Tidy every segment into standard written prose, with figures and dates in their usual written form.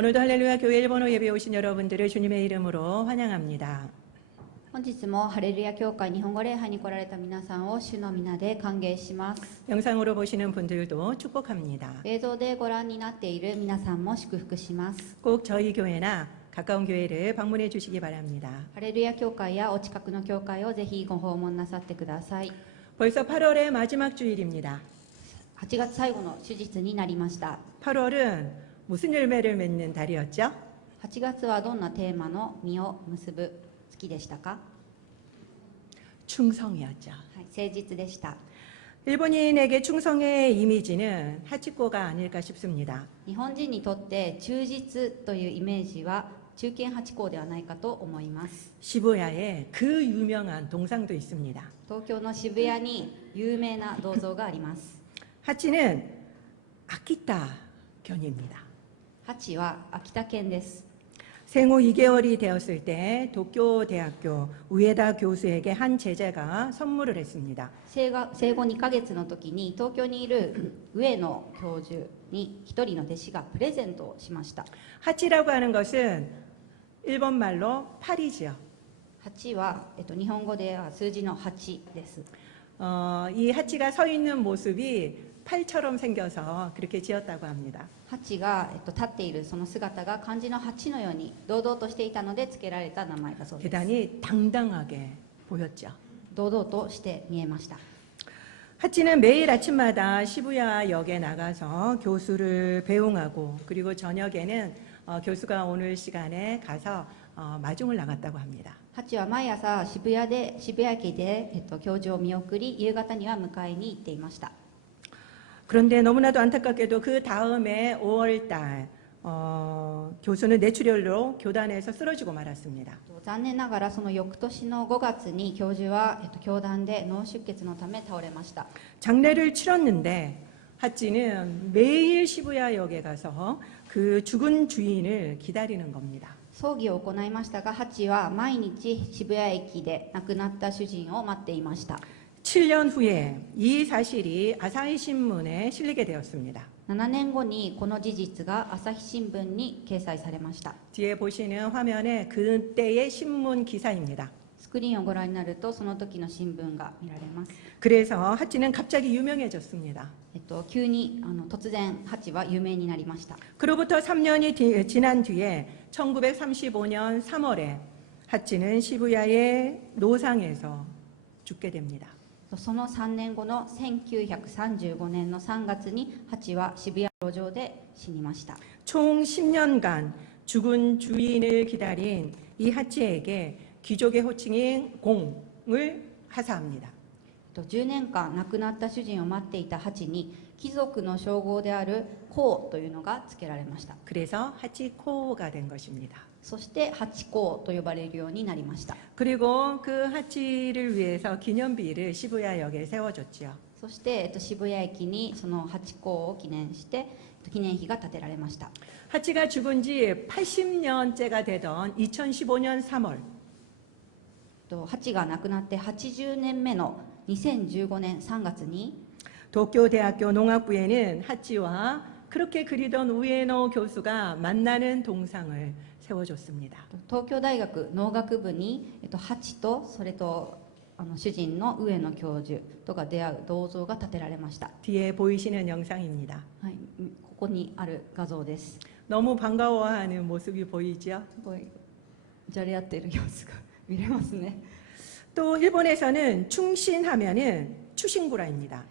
오늘도 할렐루야 교회 일본어 예배에 오신 여러분들을 주님의 이름으로 환영합니다. 本日もハレルヤ教会日本語礼拝に来られた皆さんを主の皆で歓迎します。 영상으로 보시는 분들도 축복합니다. 映像でご覧になっている皆さんも祝福します。 꼭 저희 교회나 가까운 교회를 방문해 주시기 바랍니다. ハレルヤ教会やお近くの教会をぜひご訪問なさってください。 벌써 8월의 마지막 주일입니다. 8月最後の主日になりました。 8월은 무슨 열매를 맺는 달이었죠? 8月はどんなテーマの実を結ぶ月でしたか？ 충성이었죠. はい、誠実でした。 일본인에게 충성의 이미지는 하치코가 아닐까 싶습니다. 日本人にとって忠実というイメージは忠犬八公ではないかと思います。 시부야에 그 유명한 동상도 있습니다. 東京の渋谷に有名な銅像があります。 하치는 아키타 견입니다. ハチは秋田県です。 생후 2개월이 되었을 때 도쿄대학교 우에다 교수에게 한 제자가 선물을 했습니다. 生後2ヶ月の時に東京にいる上野教授に一人の弟子がプレゼントをしました。 하치라고 하는 것은 일본 말로 8이죠. 8は、日本語では数字の8です。 이 하치가 서 있는 모습이 8처럼 생겨서 그렇게 지었다고 합니다. 8が、立っているその姿が漢字の8のように堂々としていたので付けられた名前だそうです。 대단히 당당하게 보였죠. 堂々として見えました。 하치는 매일 아침마다 시부야역에 나가서 교수를 배웅하고 그리고 저녁에는 교수가 오늘 시간에 가서 마중을 나갔다고 합니다. 8は毎朝渋谷駅で、教授を見送り夕方には迎えに行っていました。 그런데 너무나도 안타깝게도 그 다음에 5월달 교수는 뇌출혈로 교단에서 쓰러지고 말았습니다. 残念ながらその翌年の5月に教授は、教団で脳出血のため倒れました。 장례를 치렀는데 하치는 매일 시부야역에 가서 그 죽은 주인을 기다리는 겁니다. 葬儀を行いましたがハチは毎日渋谷駅で亡くなった主人を待っていました。 7년 후에 이 사실이 아사히 신문에 실리게 되었습니다. 7年後にこの事実が朝日新聞に掲載されました。 뒤에 보시는 화면에 그때의 신문 기사입니다. スクリーンをご覧になるとその時の新聞が見られます。 그래서 하치는 갑자기 유명해졌습니다. 急に突然ハチは有名になりました。 그로부터 3년이 지난 뒤에 1935년 3월에 하치는 시부야의 노상에서 죽게 됩니다. その3年後の1935年の3月にハチは渋谷路上で死にました。 총 10년간 죽은 주인을 기다린 이 하치에게 귀족의 호칭인 공을 하사합니다. 10年間亡くなった主人を待っていたハチに貴族の称号である公というのが付けられました。 그래서 하치코가 된 것입니다. そしてハチ公と呼ばれるようになりました。 그리고 그 하치를 위해서 기념비를 시부야역에 세워줬지요. そして、渋谷駅にそのハチ公を記念して記念碑が建てられました。 하치가 죽은 지 80년째가 되던 2015년 3월 ハチが亡くなって80年目の2015年3月に 도쿄대학교 농학부에는 하치와 그렇게 그리던 우에노 교수가 만나는 동상을 세워줬습니다. 東京大学農学部に、ハチとそれと主人の上野教授とが出会う銅像が建てられました。 뒤에 보이시는 영상입니다. はい、ここにある画像です。 너무 반가워하는 모습이 보이죠? すごいじゃれ合っている様子が見れますね。 또 일본에서는 충신하면은 추신구라입니다.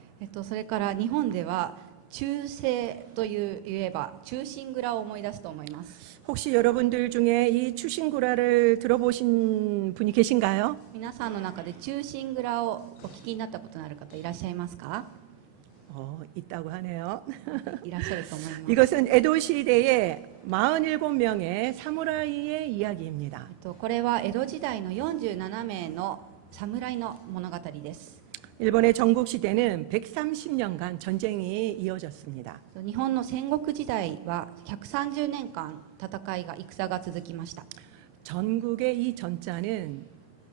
それから日本では忠誠と言えば忠臣蔵を思い出すと思います。 혹시 여러분들 중에 이 추신구라를 들어보신 분이 계신가요? 皆さんの中で忠臣蔵をお聞きになったことのある方いらっしゃいますか？ 있다고 하네요. いらっしゃると思います。 이것은 에도 시대의 47명의 사무라이의 이야기입니다. これは江戸時代の47名の侍の物語です。 일본의 전국 시대는 130년간 전쟁이 이어졌습니다. 日本の戦国時代は130年間戦いが戦が続きました。 전국의 이 전자는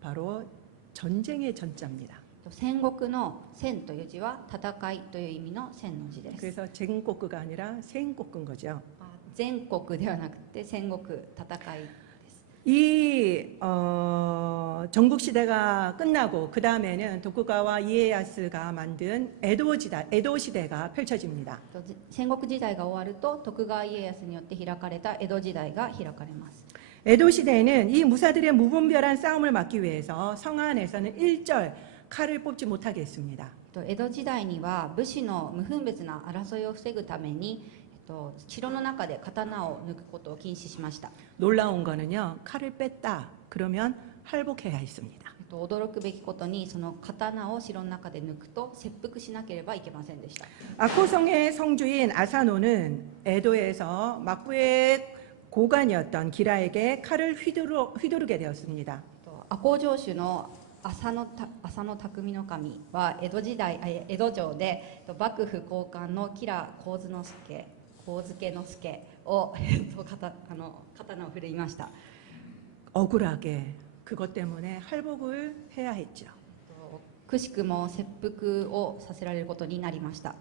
바로 전쟁의 전자입니다. 戦国の戦という字は戦いという意味の戦の字です。 그래서 쟁꼬끄가 아니라 생꼬끄인 거죠. 全国ではなくて戦国戦いです。 이 전국 시대가 끝나고 그 다음에는 도쿠가와 이에야스가 만든 에도 시대가 펼쳐집니다. 戦国時代が終わると徳川家康によって開かれた江戸時代が開かれます。 에도 시대에는 이 무사들의 무분별한 싸움을 막기 위해서 성 안에서는 일절 칼을 뽑지 못하게 했습니다. 江戸時代には武士の無分別な争いを防ぐために城の中で刀を抜くことを禁止しました。 놀라운 거는요, 칼을 뺐다 그러면 할복해야 했습니다. 驚くべきことにその刀を城の中で抜くと切腹しなければいけませんでした。 아코성의 성주인 아사노는 에도에서 막부의 고관이었던 기라에게 칼을 휘두르게 되었습니다. 赤穂城主の浅野匠の神は江戸城で幕府高官の吉良上野介を刀を振るいました。 억울하게 그것 때문에 할복을 해야 했죠. くしくも切腹をさせられることになりました。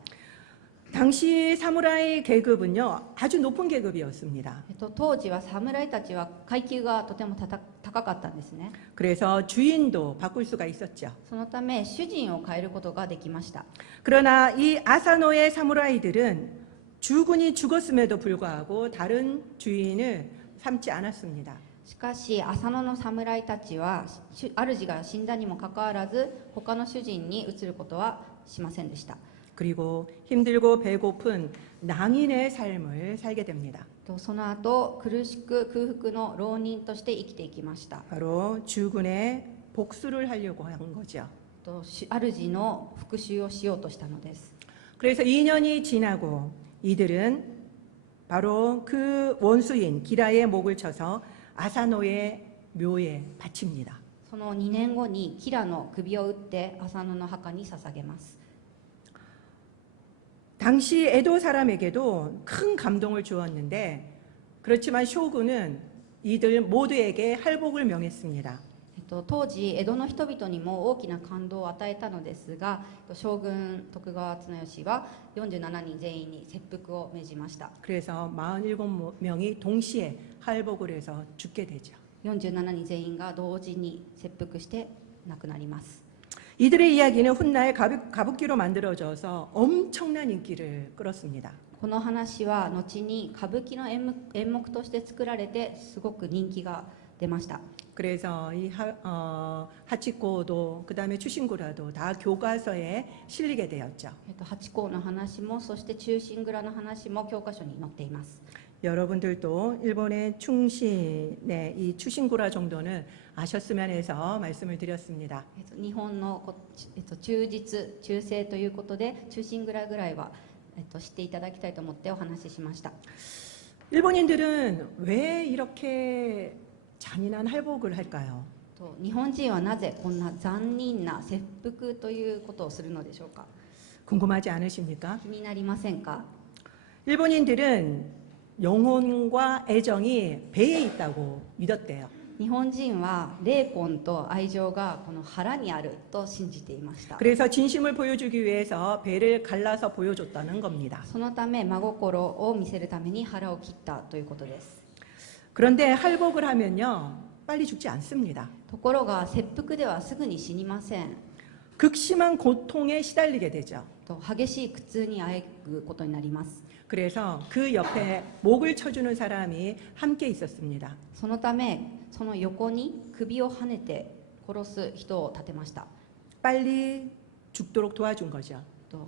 당시 사무라이 계급은요, 아주 높은 계급이었습니다. 当時は侍たちは階級がとても高かったんですね。 그래서 주인도 바꿀 수가 있었죠. そのため主人を変えることができました。 그러나 이 아사노의 사무라이들은 주군이 죽었음에도 불구하고 다른 주인을 삼지 않았습니다. しかし浅野の侍たちは主が死んだにもかかわらず他の主人に移ることはしませんでした。 그리고 힘들고 배고픈 낭인의 삶을 살게 됩니다. その後苦しく空腹の浪人として生きていきました。 바로 주군의 복수를 하려고 한 거죠. 主の復讐をしようとしたのです。 그래서 2년이 지나고 이들은 바로 그 원수인 기라의 목을 쳐서 아사노의 묘에 바칩니다. その2年後にキラの首を打って浅野の墓に捧げます。 당시 에도 사람에게도 큰 감동을 주었는데 그렇지만 쇼군은 이들 모두에게 할복을 명했습니다. 当時江戸の人々にも大きな感動を与えたのですが、将軍徳川綱吉は47人全員に切腹を命じました。 그래서 47명이 동시에 할복을 해서 죽게 되죠. 47人全員が同時に切腹して亡くなります。 이들의 이야기는 훗날 가부키로 만들어져서 엄청난 인기를 끌었습니다. この話は後に歌舞伎の演目として作られてすごく人気が出ました。 그래서 이 하치코도 그다음에 추신구라도 다 교과서에 실리게 되었죠. 八甲の話もそして忠臣蔵の話も教科書に載っています。 여러분들도 일본의 충신의 이 추신구라 정도는 아셨으면 해서 말씀을 드렸습니다. 日本の忠実忠誠ということで忠臣蔵ぐらいは知っていただきたいと思ってお話ししました。 일본인들은 왜 이렇게 잔인한 할복을 할까요? 日本人はなぜこんな残忍な切腹ということをするのでしょうか。 궁금하지 않으십니까? 気になりませんか。 일본인들은 영혼과 애정이 배에 있다고 믿었대요. 日本人は霊魂と愛情がこの腹にあると信じていました。 그래서 진심을 보여주기 위해서 배를 갈라서 보여줬다는 겁니다. そのため真心を見せるために腹を切ったということです。 그런데 할복을 하면요, 빨리 죽지 않습니다. ところが切腹ではすぐに死にません。 극심한 고통에 시달리게 되죠. 激しい苦痛にあえぐことになります。 그래서 그 옆에 목을 쳐주는 사람이 함께 있었습니다. そのためその横に首をはねて殺す人を立てました。 빨리 죽도록 도와준 거죠.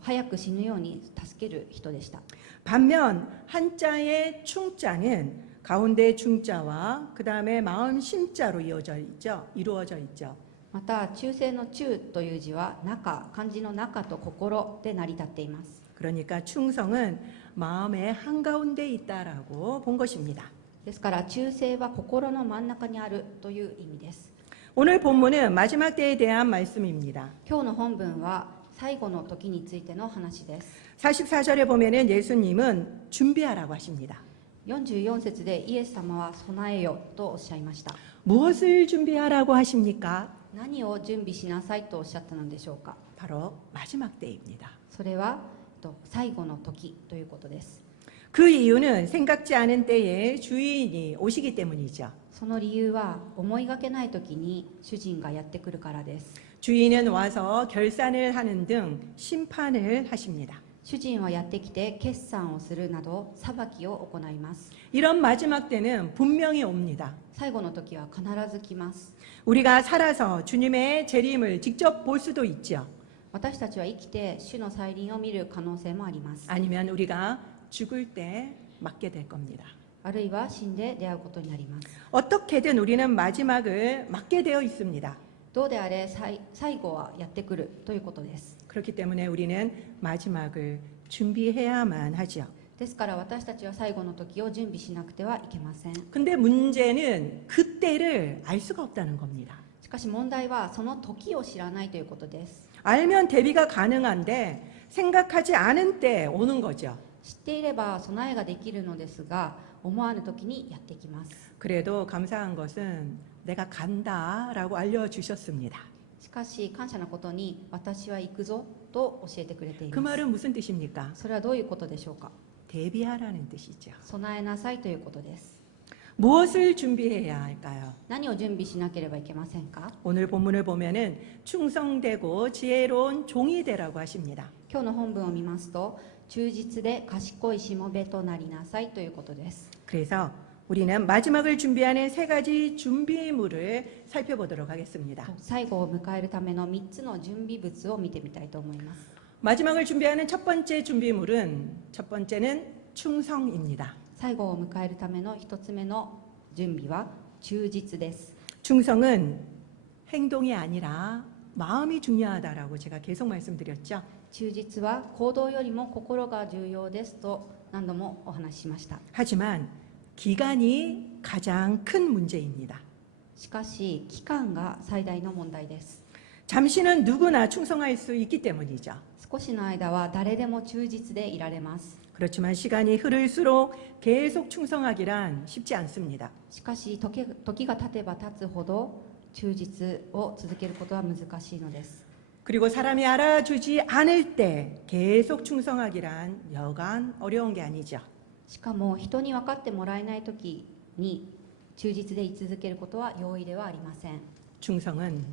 早く死ぬように助ける人でした。 반면 한자의 충자는 가운데 충자와 그 다음에 마음 심자로 이루어져 있죠. また忠誠の忠という字は中、漢字の中と心で成り立っています。 그러니까 충성은 마음의 한가운데 있다라고 본 것입니다. ですから忠誠は心の真ん中にあるという意味です。 오늘 본문은 마지막 때에 대한 말씀입니다. 今日の本文は最後の時についての話です。 44절에 보면은 예수님은 준비하라고 하십니다. 44節でイエス様は備えよとおっしゃいました。 무엇을 준비하라고 하십니까? 何を準備しなさいとおっしゃったのでしょうか。 바로 마지막 때입니다. それは最後の時ということです。그 이유는 생각지 않은 때에 주인이 오시기 때문이죠. その理由は思いがけない時に主人がやってくるからです。 주인은 와서 결산을 하는 등 심판을 하십니다. 主人はやってきて決算をするなど裁きを行います。 이런 마지막 때는 분명히 옵니다. 最後の時は必ず来ます。 우리가 살아서 주님의 재림을 직접 볼 수도 있죠. 私たちは生きて主の再臨を見る可能性もあります。 아니면 우리가 죽을 때 맞게 될 겁니다. あるいは死んで出会うことになります。 어떻게든 우리는 마지막을 맞게 되어 있습니다. どうであれ最後はやってくるということです。 그렇기 때문에 우리는 마지막을 준비해야만 하죠. ですから私たちは最後の時を準備しなくてはいけません。 근데 문제는 그때를 알 수가 없다는 겁니다. しかし問題はその時を知らないということです。 알면 대비가 가능한데 생각하지 않은 때 오는 거죠. 知っていれば備えができるのですが、思わぬ時にやってきます。 그래도 감사한 것은 내가 간다라고 알려주셨습니다. しかし感謝なことに私は行くぞと教えてくれてい 그 ます。 말은 무슨 뜻입니까? それはどういうことでしょうか。 대비하라는 뜻이죠. 備えなさいということです。 무엇을 준비해야 할까요? 何を準備しなければいけませんか。 오늘 본문을 보면은 충성되고 지혜로운 종이 되라고 하십니다. 今日の本文を見ますと、忠実で賢いしもべとなりなさいということです。 그래서 우리는 마지막을 준비하는 세 가지 준비물을 살펴보도록 하겠습니다. 最後を迎えるための3つの準備物を見てみたいと思います。 마지막을 준비하는 첫 번째 준비물은 첫 번째는 충성입니다. 最後を迎えるための1つ目の準備は忠実です。 충성은 행동이 아니라 마음이 중요하다라고 제가 계속 말씀드렸죠. 忠実は行動よりも心が重要ですと何度もお話ししました。 하지만 기간이 가장 큰 문제입니다. しかし期間が最大の問題です。 잠시는 누구나 충성할 수 있기 때문이죠. 少しの間は誰でも忠実でいられます。 그렇지만 시간이 흐를수록 계속 충성하기란 쉽지 않습니다. しかし時が経てば経つほど忠実を続けることは難しいのです。 그리고 사람이 알아주지 않을 때 계속 충성하기란 여간 어려운 게 아니죠. しかも人に分かってもらえない時に忠実で居続けることは容易ではありません。 충성은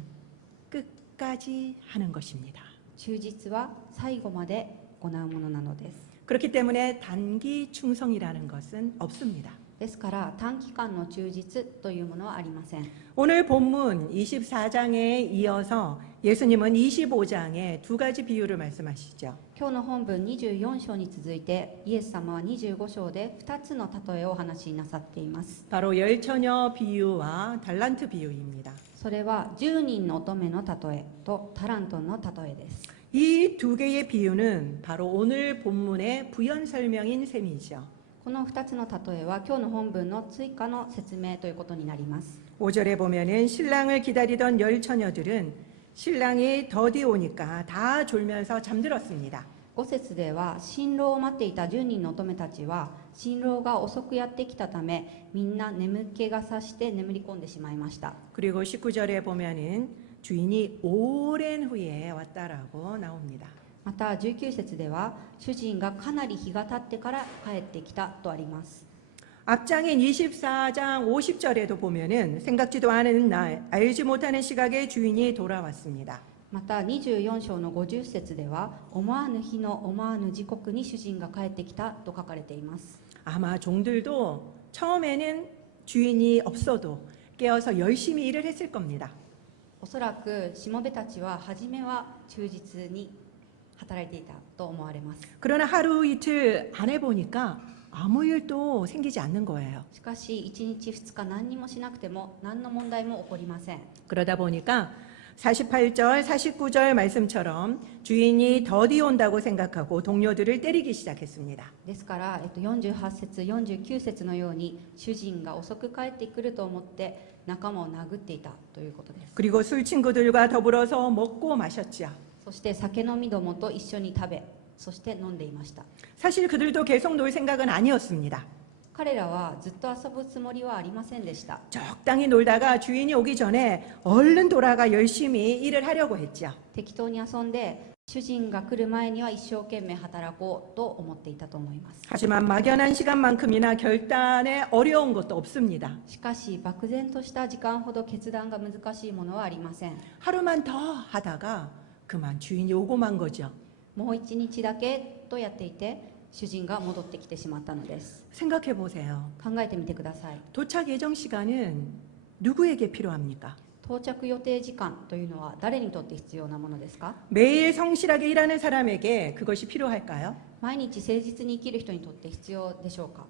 끝까지 하는 것입니다. 忠実は最後まで行うものなのです。 그렇기 때문에 단기 충성이라는 것은 없습니다. ですから短期間の忠実というものはありません。 오늘 본문 24장에 이어서 예수님은 25장에 두 가지 비유를 말씀하시죠. 今日の本文24章に続いてイエス様は25章で2つの例えをお話しなさっています。 바로 열처녀 비유와 달란트 비유입니다. それは10人の乙女の例えとタラントの例えです。 이 두 개의 비유는 바로 오늘 본문의 부연 설명인 셈이죠. この2つの例えは今日の本文の追加の説明ということになります。 5절에 보면은 신랑을 기다리던 열 처녀들은 신랑이 더디 오니까 다 졸면서 잠들었습니다. 5節では新郎を待っていた10人の乙女たちは新郎が遅くやってきたためみんな眠気がさして眠り込んでしまいました。 그리고 19절에 보면은 주인이 오랜 후에 왔다라고 나옵니다. また19節では主人がかなり日が経ってから帰ってきたとあります。 앞장인 24장 50절에도 보면은 생각지도 않은 날 알지 못하는 시각에 주인이 돌아왔습니다. また24章の50節では思わぬ日の思わぬ時刻に主人が帰ってきたと書かれています。 아마 종들도 처음에는 주인이 없어도 깨어서 열심히 일을 했을 겁니다. おそらくしもべたちは初めは忠実に働いていたと思われます。 그러나 하루 이틀 안 해보니까 아무 일도 생기지 않는 거예요. しかし1日2日何にもしなくても何の問題も起こりません。 그러다 보니까 48절, 49절 말씀처럼 주인이 더디 온다고 생각하고 동료들을 때리기 시작했습니다. ですから48節49節のように主人が遅く帰ってくると思って仲間を殴っていたということです。 그리고 술 친구들과 더불어서 먹고 마셨죠. そして酒飲みどもと一緒に食べ、そして飲んでいました。 사실 그들도 계속 놀 생각은 아니었습니다. 彼らはずっと遊ぶつもりはありませんでした。 적당히 놀다가 주인이 오기 전에 얼른 돌아가 열심히 일을 하려고 했죠. 適当に遊んで主人が来る前には一生懸命働こうと思っていたと思います。 하지만 막연한 시간만큼이나 결단에 어려운 것도 없습니다. しかし漠然とした時間ほど決断が難しいものはありません。 하루만 더 하다가 그만 주인이 오고 만 거죠. もう一日だけとやっていて主人が戻ってきてしまったのです。 생각해 보세요. 考えてみてください。 도착 예정 시간은 누구에게 필요합니까? 到着予定時間というのは誰にとって必要なものですか？ 매일 성실하게 일하는 사람에게 그것이 필요할까요? 毎日誠実に生きる人にとって必要でしょうか？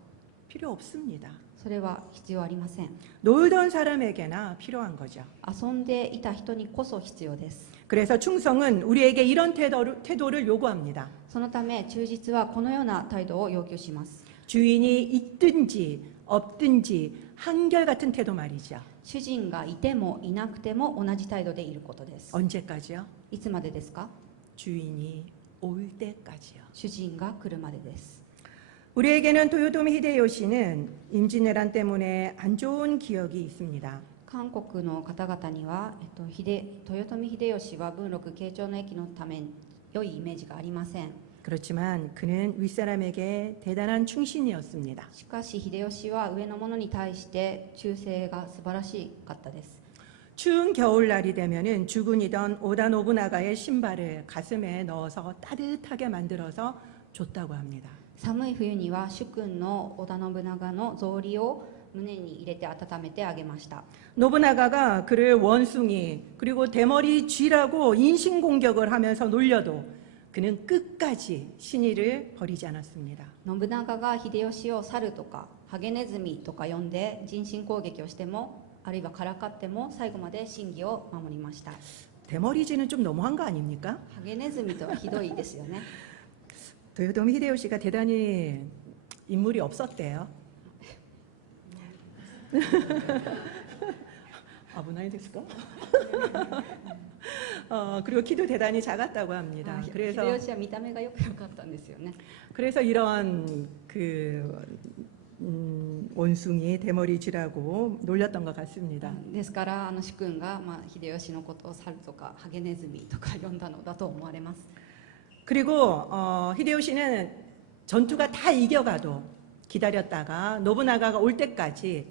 필요 없습니다. それは必要ありません。 놀던 사람에게나 필요한 거죠. 遊んでいた人にこそ必要です。 그래서 충성은 우리에게 이런 태도를 요구합니다. そのため忠実はこのような態度を要求します。 주인이 있든지 없든지 한결같은 태도 말이죠. 主人がいてもいなくても同じ態度でいることです。 언제까지요? いつまでですか？ 주인이 올 때까지요. 主人が来るまでです。 우리에게는 도요토미 히데요시는 임진왜란 때문에 안 좋은 기억이 있습니다. 韓国の方々には、豊臣秀吉は文禄慶長の役のため良いイメージがありません。 그렇지만 그는 윗사람에게 대단한 충신이었습니다. しかし秀吉は上の者に対して忠誠が素晴らしかったです。 추운 겨울날이 되면은 주군이던 오다 노부나가의 신발을 가슴에 넣어서 따뜻하게 만들어서 줬다고 합니다. 寒い冬には主君の織田信長の草履を胸に入れて温めてあげました。 노부나가가 그를 원숭이 그리고 대머리 쥐라고 인신공격을 하면서 놀려도 그는 끝까지 신의를 버리지 않았습니다. 信長が秀吉を猿とかハゲネズミとか呼んで人身攻撃をしてもあるいはからかっても最後まで真偽を守りました。 대머리쥐는 좀 너무한 거 아닙니까? ハゲネズミとはひどいですよね。 도요토미 히데요시가 대단히 인물이 없었대요. 아부나이 됐을까? 그리고 키도 대단히 작았다고 합니다. 秀吉は見た目がよく良かったんですよね。 그래서 이런 원숭이 대머리쥐라고 놀렸던 것 같습니다. ですから主君が、秀吉のことを猿とかハゲネズミとか呼んだのだと思われます。 그리고 히데요시는 전투가 다 이겨가도 기다렸다가 노부나가가 올 때까지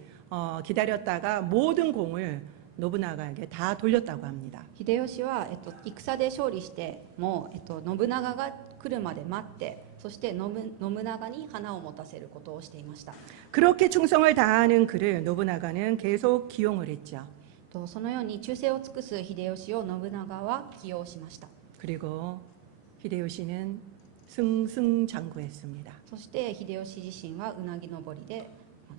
기다렸다가 모든 공을 노부나가에게 다 돌렸다고 합니다. 秀吉は、戦で勝利しても、信長が来るまで待ってそして信長に花を持たせることをしていました。 그렇게 충성을 다하는 그를 노부나가는 계속 기용을 했죠. そのように忠誠を尽くす秀吉を信長は起用しました。 그리고 히데요시는 승승장구했습니다. そして秀吉自身はうなぎ登りで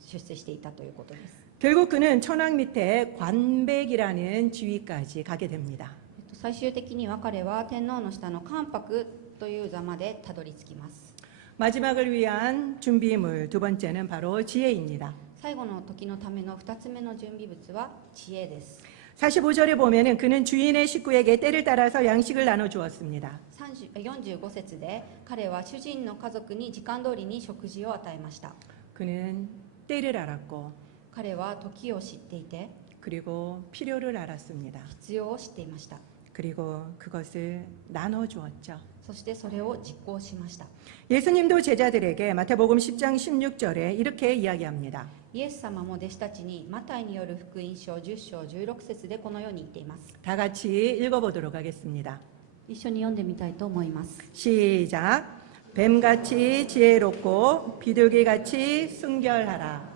出世していたということです。 결국 그는 천황 밑에 관백이라는 지위까지 가게 됩니다. 最終的には彼は天皇の下の関白という座までたどり着きます。 마지막을 위한 준비물 두 번째는 바로 지혜입니다. 最後の時のための2つ目の準備物は知恵です。 45절에 보면은 그는 주인의 식구에게 때를 따라서 양식을 나눠 주었습니다. 45節で彼は主人の家族に時間通りに食事を与えました。 그는 때를 알았고 彼は時を知っていて 그리고 필요를 알았습니다. 必要を知っていました。 그리고 그것을 나눠 주었죠. そしてそれを実行しました。 예수님도 제자들에게 마태복음 10장 16절에 이렇게 이야기합니다. イエス様も弟子たちにマタイによる福音書10章16節でこのように言っています。 다 같이 읽어보도록 하겠습니다. 一緒に読んでみたいと思います。 시작. 뱀같이 지혜롭고 비둘기같이 순결하라.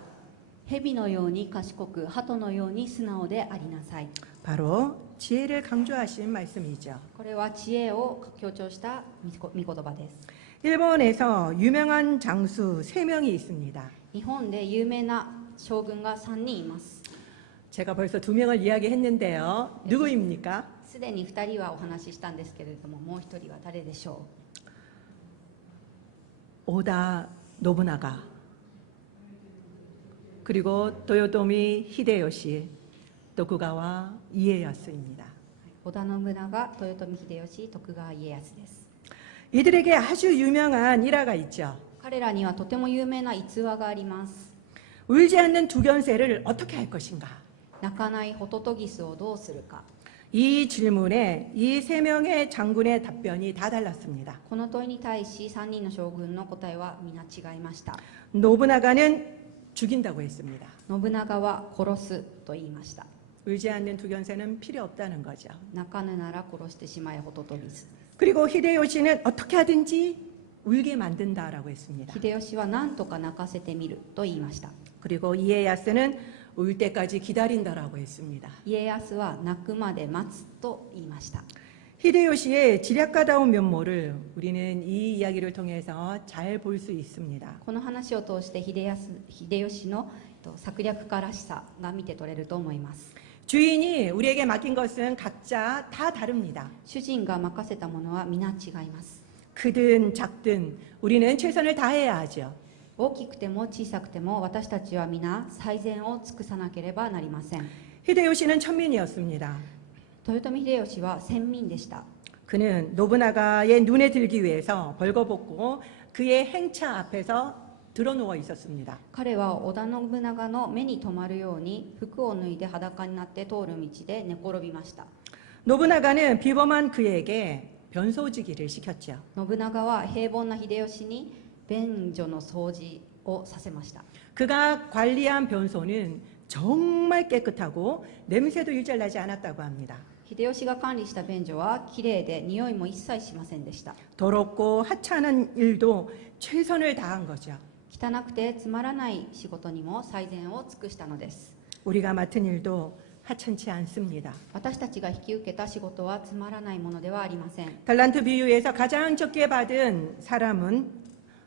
蛇のように賢く鳩のように素直でありなさい。 바로 지혜를 강조하신 말씀이죠. これは知恵を強調した御言葉です。 일본에서 유명한 장수 3명이 있습니다. 日本で有名な将軍が3人います。 제가 벌써 2명을 이야기했는데요. 누구입니까? すでに2人はお話ししたんですけれども、もう1人は誰でしょ 오다 노부나가 그리고 도요토미 히데요시 도쿠가와 이에야스입니다. う？織田信長、豊臣秀吉、徳川家康です。 이들에게 아주 유명한 일화가 있죠. 彼らにはとても有名な逸話があります。 울지 않는 두견새를 어떻게 할 것인가? 泣かないホトトギスをどうするか。이 질문에 이 세 명의 장군의 답변이 다 달랐습니다. この問いに対し3人の将軍の答えは皆違いました。 노부나가는 죽인다고 했습니다. 信長は殺すと言いました。 울지 않는 두견새는 필요 없다는 거죠. 泣かぬなら殺してしまえホトトギス。 그리고 히데요시는 어떻게 하든지 울게 만든다라고 했습니다. 秀吉は何とか泣かせてみると言いました。 그리고 이에야스는 울 때까지 기다린다라고 했습니다. 家康は泣くまで待つと言いました。 히데요시의 지략가다운 면모를 우리는 이 이야기를 통해서 잘 볼 수 있습니다. この話を通して秀吉の策略家らしさが見て取れると思います。 주인이 우리에게 맡긴 것은 각자 다 다릅니다. 主人が任せたものは皆違います。 크든 작든 우리는 최선을 다해야 하죠. 大きくても小さくても私たちは皆最善を尽くさなければなりません。 히데요시는 천민이었습니다. 豊臣秀吉は先民でした。 그는 노부나가의 눈에 들기 위해서 벌거벗고 그의 행차 앞에서 드러누워 있었습니다. 彼は織田信長の目に留まるように服を脱いで裸になって通る道で寝転びました。 노부나가는 비범한 그에게 변소지기를 시켰죠. 信長は平凡な秀吉に便所の掃除をさせました。 그가 관리한 변소는 정말 깨끗하고 냄새도 일절 나지 않았다고 합니다. 秀吉が管理した便所はきれいで匂いも一切しませんでした。 더럽고 하찮은 일도 최선을 다한 거죠. 汚くてつまらない仕事にも最善を尽くしたのです。 우리가 맡은 일도 하찮지 않습니다. 私たちが引き受けた仕事はつまらないものではありません。 달란트 비유에서 가장 적게 받은 사람은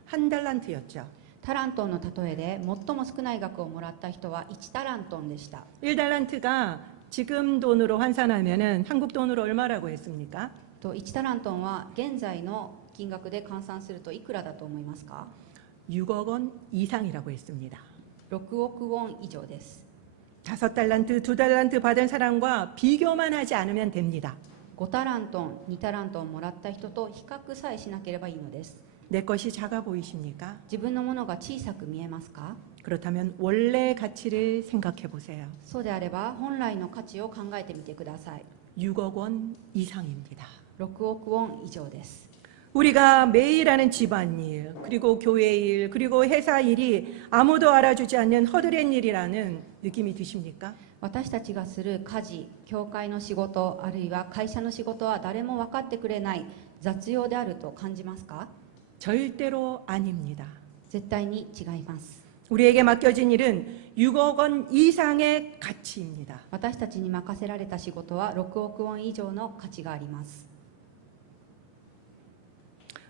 한 달란트였죠. タラントンの例えで最も少ない額をもらった人は1タラントンでした。 1달란트가 지금 돈으로 환산하면은 한국 돈으로 얼마라고 했습니까? 1タラントンは現在の金額で換算するといくらだと思いますか？ 6억 원 이상이라고 했습니다. 6億ウォン以上です。 5달란트, 2달란트 받은 사람과 비교만 하지 않으면 됩니다. 5タラントン、2タラントンもらった人と比較さえしなければいいのです。 내 것이 작아 보이십니까? 自分のものが小さく見えますか？ 그렇다면 원래 가치를 생각해 보세요. そうであれば本来の価値を考えてみてください。 6억 원 이상입니다. 6億ウォン以上です。 우리가 매일 하는 집안일, 그리고 교회 일, 그리고 회사 일이 아무도 알아주지 않는 허드렛 일이라는 느낌이 드십니까? 私たちがする家事、教会の仕事、あるいは会社の仕事は誰も分かってくれない雑用であると感じますか？ 절대로 아닙니다. 絶対に違います。 우리에게 맡겨진 일은 6억 원 이상의 가치입니다. 私たちに任せられた仕事は6億ウォン以上の価値があります。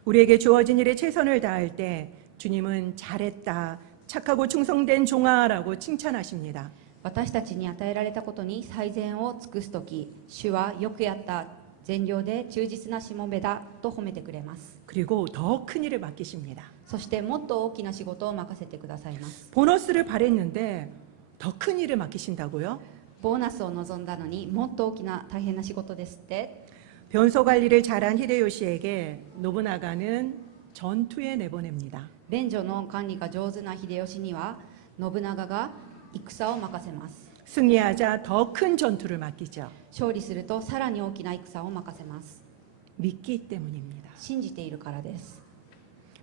우리에게 주어진 일에 최선을 다할 때 주님은 잘했다, 착하고 충성된 종아라고 칭찬하십니다. 私たちに与えられたことに最善を尽くすとき、主はよくやった、善良で忠実なしもべだと褒めてくれます。 그리고 더 큰 일을 맡기십니다. そしてもっと大きな仕事を任せてくださいます。 보너스를 바랬는데 더 큰 일을 맡기신다고요? ボーナスを望んだのにもっと大きな大変な仕事ですって。 변소 관리를 잘한 히데요시에게 노부나가는 전투에 내보냅니다. 便所の管理が上手な秀吉には信長が戦を任せます。 승리하자 더 큰 전투를 맡기죠. 勝利するとさらに大きな戦を任せます。 믿기 때문입니다. 信じているからです。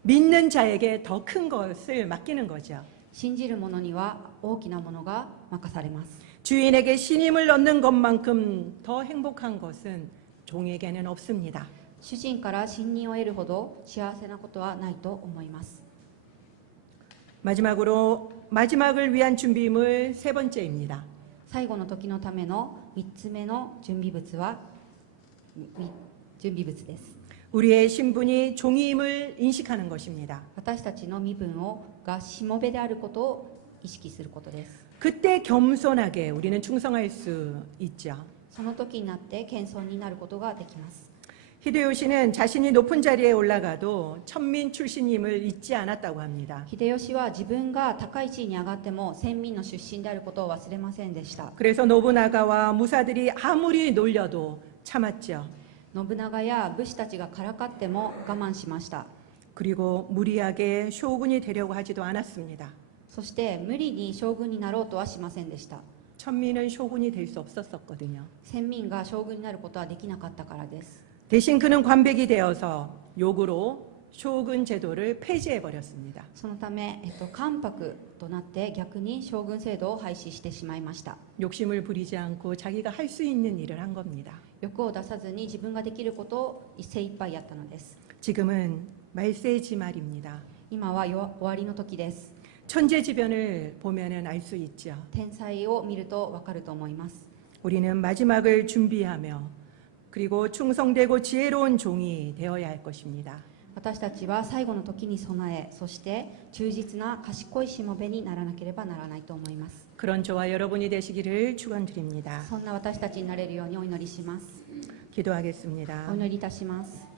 믿는 자에게 더 큰 것을 맡기는 거죠. 信じる者には大きなものが任されます。 주인에게 신임을 얻는 것만큼 더 행복한 것은 종에게는 없습니다. 主人から信任を得るほど幸せなことはないと思います。 마지막으로 마지막을 위한 준비물 세 번째입니다. 最後の時のための3つ目の準備物です。 우리의 신분이 종임을 인식하는 것입니다. 私たちの身分がしもべであることを意識することです。 그때 겸손하게 우리는 충성할 수 있죠. その時になって謙遜になることができます。 히데요시는 자신이 높은 자리에 올라가도 천민 출신임을 잊지 않았다고 합니다. 秀吉は自分が高い地位に上がっても先民の出身であることを忘れませんでした。 그래서 노부나가와 무사들이 아무리 놀려도 참았죠. 信長や武士たちがからかっても我慢しました。 그리고 무리하게 쇼군이 되려고 하지도 않았습니다. そして無理に将軍になろうとはしませんでした。 천민은 쇼군이 될 수 없었거든요. 先民が将軍になることはできなかったからです。 대신 그는 관백이 되어서 욕으로 쇼군 제도를 폐지해 버렸습니다. そのため、関白となって逆に将軍制度を廃止してしまいました。 욕심을 부리지 않고 자기가 할 수 있는 일을 한 겁니다. 欲を出さずに自分ができることを精一杯やったのです。 지금은 말세지 말입니다. 今は終わりの時です。 천재지변을 보면은 알 수 있죠. 天才を見るとわかると思います。 우리는 마지막을 준비하며 그리고 충성되고 지혜로운 종이 되어야 할 것입니다. 私たちは最後の時に備え、そして忠実な賢いしもべにならなければならないと思います。 그런 저와 여러분이 되시기를 축원드립니다. そんな私たちになれるようにお祈りします。 기도하겠습니다. お祈りいたします。